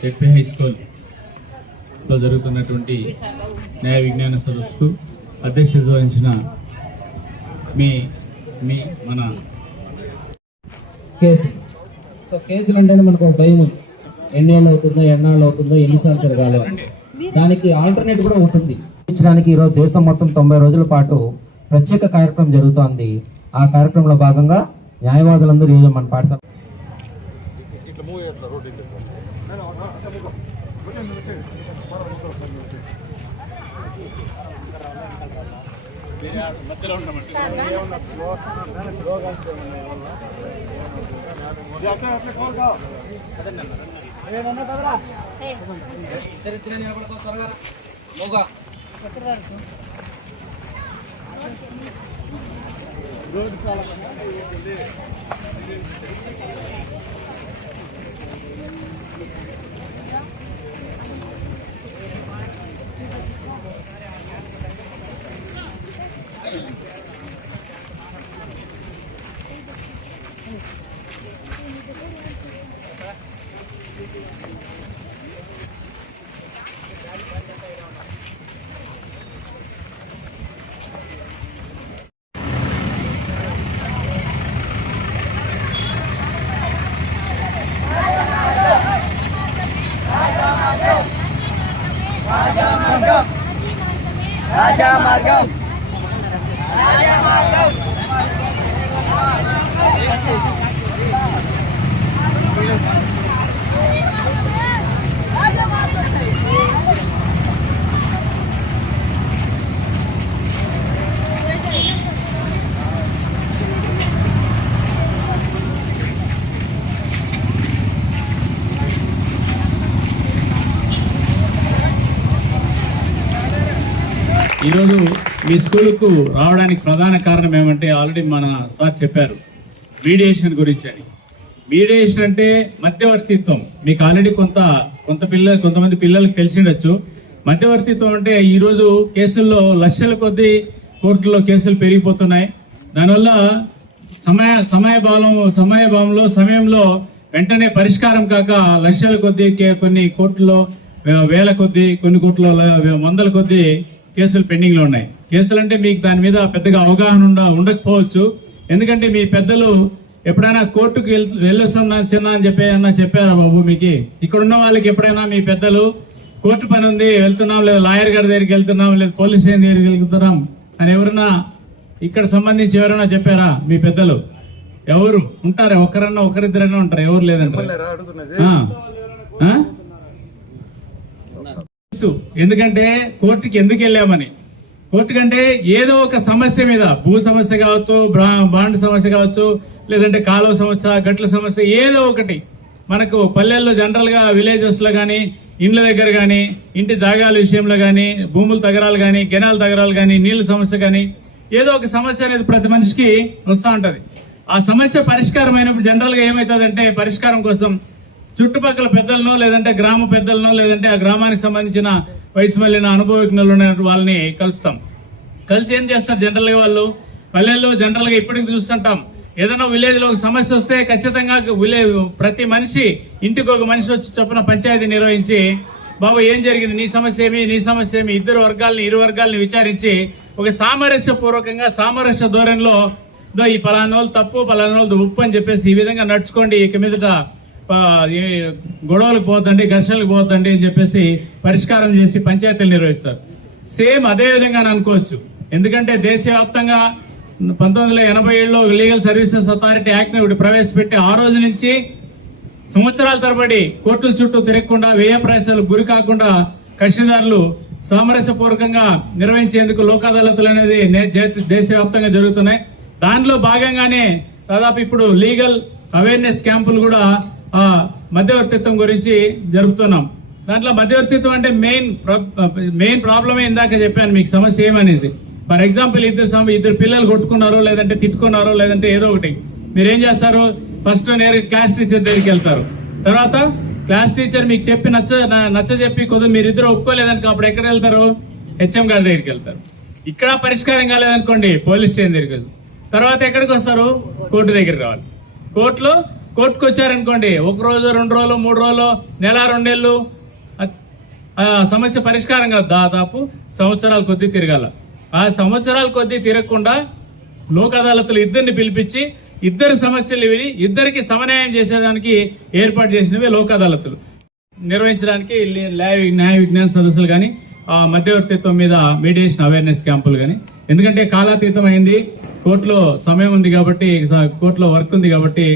ZP high స్కూల్లో జరుగుతున్నటువంటి న్యాయ విజ్ఞాన సదస్సుకు అధ్యక్షత వహించిన మన కేసులు అంటేనే మనకు ఒక భయం, ఎన్నేళ్ళు అవుతుందో ఎన్నాళ్ళు అవుతుందో ఎన్నిసార్లు తిరగాలో. దానికి ఆల్టర్నేట్ కూడా ఉంటుంది. ఇచ్చడానికి ఈరోజు దేశం మొత్తం 90 రోజుల పాటు ప్రత్యేక కార్యక్రమం జరుగుతోంది. ఆ కార్యక్రమంలో భాగంగా న్యాయవాదులందరూ ఈరోజు మన పాఠశాల రాజా మార్గం ఈరోజు మీ స్కూల్కు రావడానికి ప్రధాన కారణం ఏమంటే ఆల్రెడీ మన సార్ చెప్పారు మీడియేషన్ గురించి అని. మీడియేషన్ అంటే మధ్యవర్తిత్వం. మీకు ఆల్రెడీ కొంతమంది పిల్లలకు తెలిసిండొచ్చు. మధ్యవర్తిత్వం అంటే ఈరోజు కేసుల్లో లక్షల కొద్దీ కోర్టులో కేసులు పెరిగిపోతున్నాయి. దానివల్ల సమయంలో వెంటనే పరిష్కారం కాక లక్షల కొద్దీ కొన్ని కోర్టులో వేల కొద్దీ, కొన్ని కోర్టులో వందల కొద్దీ కేసులు పెండింగ్ లో ఉన్నాయి. కేసులు అంటే మీకు దాని మీద పెద్దగా అవగాహన ఉండకపోవచ్చు. ఎందుకంటే మీ పెద్దలు ఎప్పుడైనా కోర్టుకు వెళ్ళొస్తున్నా చిన్న అని చెప్పారా బాబు? మీకు ఇక్కడ ఉన్న వాళ్ళకి ఎప్పుడైనా మీ పెద్దలు కోర్టు పని ఉంది వెళ్తున్నాం, లేదా లాయర్ గారి దగ్గరికి వెళ్తున్నాం, లేదా పోలీస్ స్టేషన్ దగ్గరికి వెళ్తున్నాం అని ఎవరైనా ఇక్కడ సంబంధించి ఎవరైనా చెప్పారా? మీ పెద్దలు ఎవరు ఉంటారా? ఒకరిద్దరైనా ఉంటారు, ఎవరు లేదంటారు. ఎందుకంటే కోర్టుకి ఎందుకు వెళ్ళామని. కోర్టు కంటే ఏదో ఒక సమస్య మీద, భూ సమస్య కావచ్చు, బాండ్ సమస్య కావచ్చు, లేదంటే కాలువ సమస్య, గట్ల సమస్య, ఏదో ఒకటి. మనకు పల్లెల్లో జనరల్ గా విలేజెస్ లో గానీ, ఇండ్ల దగ్గర గానీ, ఇంటి జాగాల విషయంలో గానీ, భూముల తగరాలు గానీ, కెనాల తగరాలు గానీ, నీళ్ల సమస్య గానీ, ఏదో ఒక సమస్య అనేది ప్రతి మనిషికి వస్తూ ఉంటది. ఆ సమస్య పరిష్కారం అయినప్పుడు జనరల్ గా ఏమవుతుందంటే, పరిష్కారం కోసం చుట్టుపక్కల పెద్దలను, లేదంటే గ్రామ పెద్దలను, లేదంటే ఆ గ్రామానికి సంబంధించిన వయసు మళ్ళిన అనుభవజ్ఞులు ఉన్న వాళ్ళని కలుస్తాం. కలిసి ఏం చేస్తారు జనరల్ గా వాళ్ళు? పల్లెల్లో జనరల్ గా ఇప్పటికి చూస్తుంటాం, ఏదైనా విలేజ్ లో ఒక సమస్య వస్తే ఖచ్చితంగా ప్రతి మనిషి ఇంటికి ఒక మనిషి వచ్చి చొప్పున పంచాయతీ నిర్వహించి, బాబు ఏం జరిగింది, నీ సమస్య ఏమి, ఇరు వర్గాల్ని విచారించి ఒక సామరస్యపూర్వకంగా, సామరస్య ధోరణిలో ఈ పలానా వాళ్ళు తప్పు, పలానా వాళ్ళు ఉప్పు అని చెప్పేసి ఈ విధంగా నడుచుకోండి, ఇక మీదట గొడవలకు పోతండి, ఘర్షణలకు పోతండి అని చెప్పేసి పరిష్కారం చేసి పంచాయతీలు నిర్వహిస్తారు. సేమ్ అదే విధంగా అనుకోవచ్చు. ఎందుకంటే దేశవ్యాప్తంగా 1987లో లీగల్ సర్వీసెస్ అథారిటీ యాక్ట్ ని ప్రవేశపెట్టి ఆ రోజు నుంచి సంవత్సరాల తరబడి కోర్టుల చుట్టూ తిరగకుండా, వ్యయ ప్రయాసాలకు గురి కాకుండా కక్షిదారులు సామరస్యపూర్వకంగా నిర్వహించేందుకు లోక్ అదాలతులు అనేది దేశవ్యాప్తంగా జరుగుతున్నాయి. దానిలో భాగంగానే దాదాపు ఇప్పుడు లీగల్ అవేర్నెస్ క్యాంపులు కూడా మధ్యవర్తిత్వం గురించి జరుపుతున్నాం. దాంట్లో మధ్యవర్తిత్వం అంటే మెయిన్ ప్రాబ్లమే ఇందాక చెప్పాను మీకు, సమస్య ఏమనేసి. ఫర్ ఎగ్జాంపుల్ ఇద్దరు పిల్లలు కొట్టుకున్నారు, లేదంటే తిట్టుకున్నారు, లేదంటే ఏదో ఒకటి, మీరేం చేస్తారు? ఫస్ట్ నేరుగా క్లాస్ టీచర్ దగ్గరికి వెళ్తారు. తర్వాత క్లాస్ టీచర్ మీకు చెప్పి నచ్చ చెప్పి కొద్దిగా మీరిద్దరు ఒప్పుకోలేదనుకో, అప్పుడు ఎక్కడ వెళ్తారు? హెచ్ఎం గారి దగ్గరికి వెళ్తారు. ఇక్కడ పరిష్కారం కాలేదనుకోండి, పోలీస్ స్టేషన్ దగ్గరికి వెళ్తారు. తర్వాత ఎక్కడికి వస్తారు? కోర్టు దగ్గరికి రావాలి. కోర్టులో కోర్టుకు వచ్చారనుకోండి, ఒక రోజు 2 రోజులు 3 రోజులు నెల 2 నెలలు ఆ సమస్య పరిష్కారం కాదు, దాదాపు సంవత్సరాల కొద్దీ తిరగాల. ఆ సంవత్సరాల కొద్దీ తిరగకుండా లోక్ అదాలతులు ఇద్దరిని పిలిపించి ఇద్దరు సమస్యలు విని ఇద్దరికి సమన్వయం చేసేదానికి ఏర్పాటు చేసినవి లోక్ అదాలతులు. నిర్వహించడానికి న్యాయ విజ్ఞాన సదస్సులు కానీ, మధ్యవర్తిత్వం మీద మీడియేషన్ అవేర్నెస్ క్యాంపులు కానీ. ఎందుకంటే కాలాతీతం అయింది, కోర్టులో సమయం ఉంది కాబట్టి, కోర్టులో వర్క్ ఉంది కాబట్టి